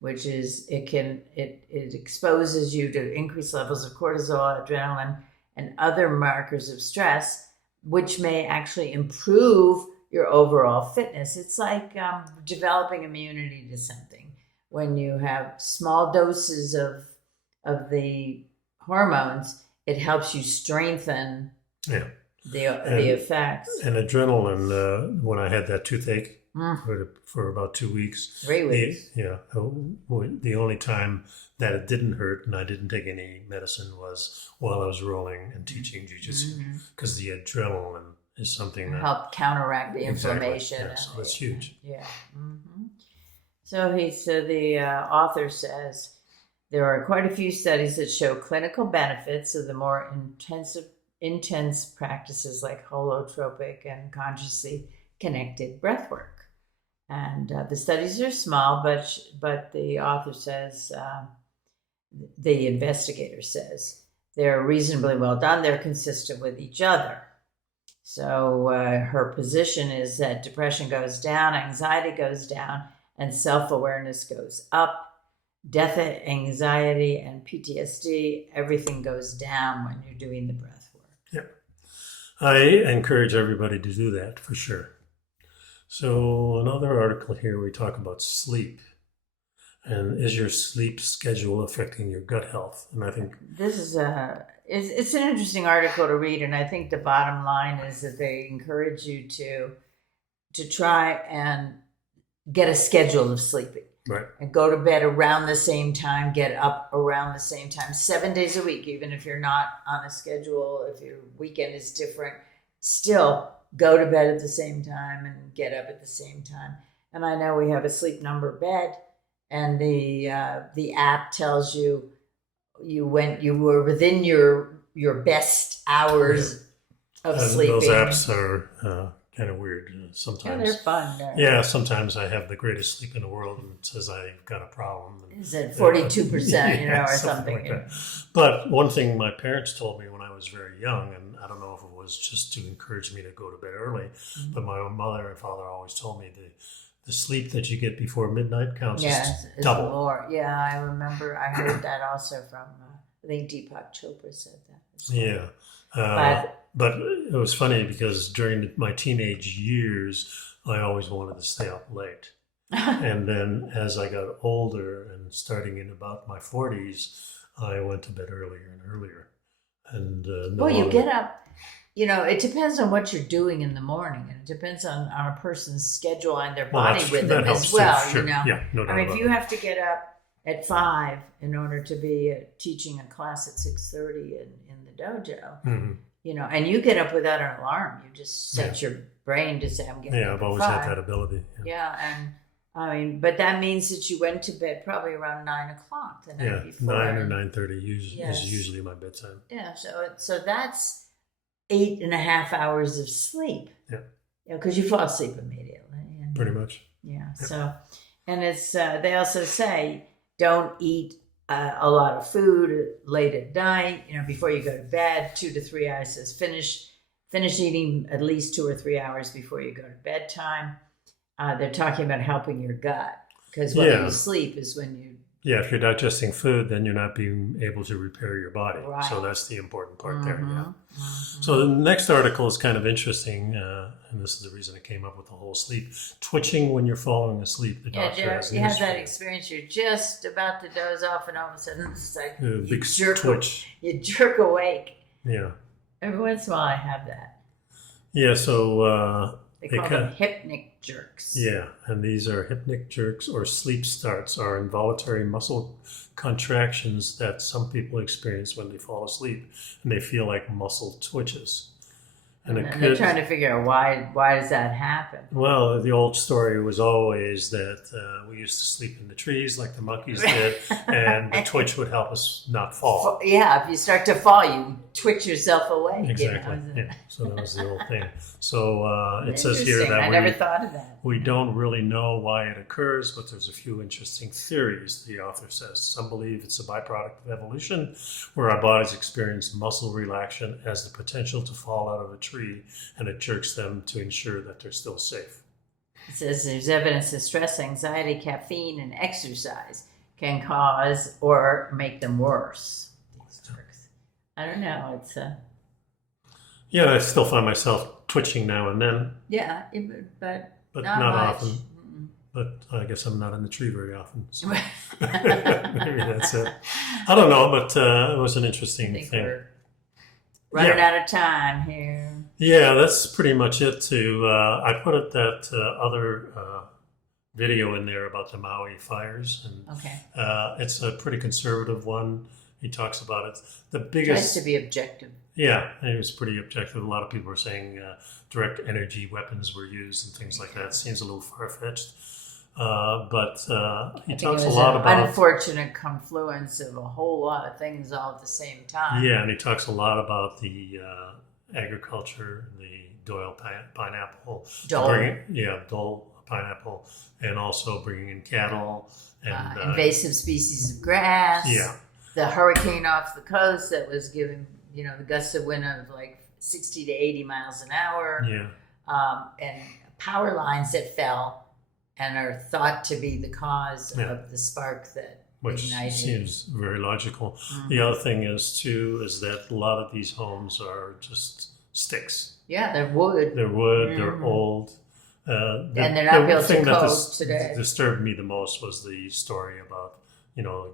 which is it exposes you to increased levels of cortisol, adrenaline, and other markers of stress, which may actually improve your overall fitness. It's like developing immunity to something. When you have small doses of the hormones, it helps you strengthen the effects. And adrenaline, when I had that toothache for about 2 weeks. 3 weeks. The only time that it didn't hurt and I didn't take any medicine was while I was rolling and teaching jiu-jitsu, because the adrenaline is something that help counteract the inflammation. Yeah, so that's huge. Yeah. So the author says there are quite a few studies that show clinical benefits of the more intense practices like holotropic and consciously connected breath work. And the studies are small, but the author says, the investigator says, they're reasonably well done. They're consistent with each other. So her position is that depression goes down, anxiety goes down, and self-awareness goes up. Death, anxiety, and PTSD, everything goes down when you're doing the breath work. Yep. I encourage everybody to do that for sure. So another article here, we talk about sleep. And is your sleep schedule affecting your gut health? And I think This is it's an interesting article to read, and I think the bottom line is that they encourage you to try and get a schedule of sleeping. right. And go to bed around the same time, get up around the same time, 7 days a week, even if you're not on a schedule, if your weekend is different, still go to bed at the same time and get up at the same time. And I know we have a Sleep Number bed, and the app tells you you were within your best hours of And sleeping. those apps are kind of weird sometimes. Yeah, they're fun. Yeah, sometimes I have the greatest sleep in the world and it says I've got a problem. Is it 42%, Yeah, or something something? like that. But one thing my parents told me when I was very young, and I don't know if it was just to encourage me to go to bed early, but my mother and father always told me the sleep that you get before midnight counts as It's double. more. Yeah, I remember. I heard that also from, I think Deepak Chopra said that. as well. Yeah. But it was funny because during my teenage years, I always wanted to stay up late. And then as I got older and starting in about my 40s, I went to bed earlier and earlier. And no Well, you longer- get up, it depends on what you're doing in the morning, and it depends on a person's schedule and their Well, body that rhythm helps as too, well. sure. Yeah, no doubt I mean, if about you it. have to get up at 5 in order to be teaching a class at 6:30 in the dojo, Mhm. and you get up without an alarm, you just set your brain to say, I'm getting Yeah, up I've at always 5. had that ability. Yeah, and I mean, but that means that you went to bed probably around 9 o'clock the night Yeah, before. 9 or 9:30 Yes. is usually my bedtime. Yeah, so that's 8.5 hours of sleep. Yeah. Because you fall asleep immediately. And, Pretty much. Yeah. Yep. So, and it's they also say don't eat a lot of food late at night. Before you go to bed, 2 to 3 hours. Says finish eating at least 2 or 3 hours before you go to bedtime. They're talking about helping your gut, because when Yeah. you sleep is when you. Yeah, if you're digesting food, then you're not being able to repair your body. Right. So that's the important part there. Yeah. Mhm. So the next article is kind of interesting, and this is the reason I came up with the whole sleep. Twitching when you're falling asleep. The Yeah, doctor Jeff, has you news have for that you. experience. You're just about to doze off, and all of a sudden, it's like A you big jerk, twitch. you jerk awake. Yeah. Every once in a while, I have that. Yeah, so They call them hypnic jerks. yeah, and these are hypnic jerks or sleep starts, are involuntary muscle contractions that some people experience when they fall asleep, and they feel like muscle twitches. And it And they're could, trying to figure out why does that happen? well, the old story was always that we used to sleep in the trees like the monkeys did, and the twitch would help us not fall. Yeah, if you start to fall, you twitch yourself away. Exactly. Yeah. So that was the old thing. So it says here Interesting. I that never thought of that. we don't really know why it occurs, but there's a few interesting theories, the author says. Some believe it's a byproduct of evolution, where our bodies experience muscle relaxation as the potential to fall out of a tree, and it jerks them to ensure that they're still safe. It says there's evidence that stress, anxiety, caffeine, and exercise can cause or make them worse. These jerks. I don't know. It's Yeah, I still find myself twitching now and then, yeah, but but not not much. often. Mm-mm. But I guess I'm not in the tree very often. So. Maybe that's it. I don't know, but it was an I interesting think thing. we're running out of time here. Yeah, that's pretty much it too. I put that other video in there about the Maui fires, and Okay. it's a pretty conservative one. He talks about it. The Tries biggest, to be objective. yeah, it was pretty objective. A lot of people were saying direct energy weapons were used and things like that. Seems a little far-fetched. But he talks a lot an about unfortunate confluence of a whole lot of things all at the same time. yeah, and he talks a lot about the agriculture, the Doyle pineapple, Dole. Dole pineapple, and also bringing in cattle and Invasive species of grass. yeah, The hurricane off the coast that was giving, the gusts of wind of like 60 to 80 miles an hour. yeah, And power lines that fell and are thought to be the cause Yeah. of the spark that which ignited. seems very logical. Mhm. The other thing is that a lot of these homes are just sticks. Yeah, they're wood. They're wood, they're Mhm. old, And they're not built to thing that code today. disturbed me the most was the story about,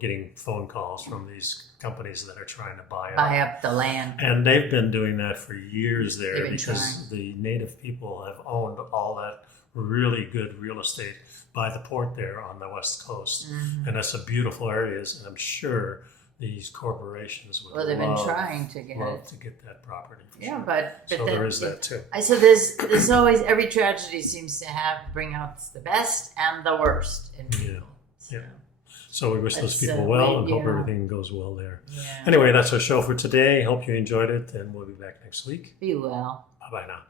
getting phone calls from these companies that are trying to buy up the land. And they've been doing that for years there They've been because the native people have owned all that really good real estate by the port there on the West Coast. Mm-hmm. And that's a beautiful areas. And I'm sure these corporations would Well, they've been trying to get love it. to get that property. for Yeah, sure. but So then, there is that too. So there's always, every tragedy seems to bring out the best and the worst in people. Yeah. So we wish those That's, people well and hope yeah. everything goes well there. Yeah. Anyway, that's our show for today. Hope you enjoyed it, and we'll be back next week. Be well. Bye-bye now.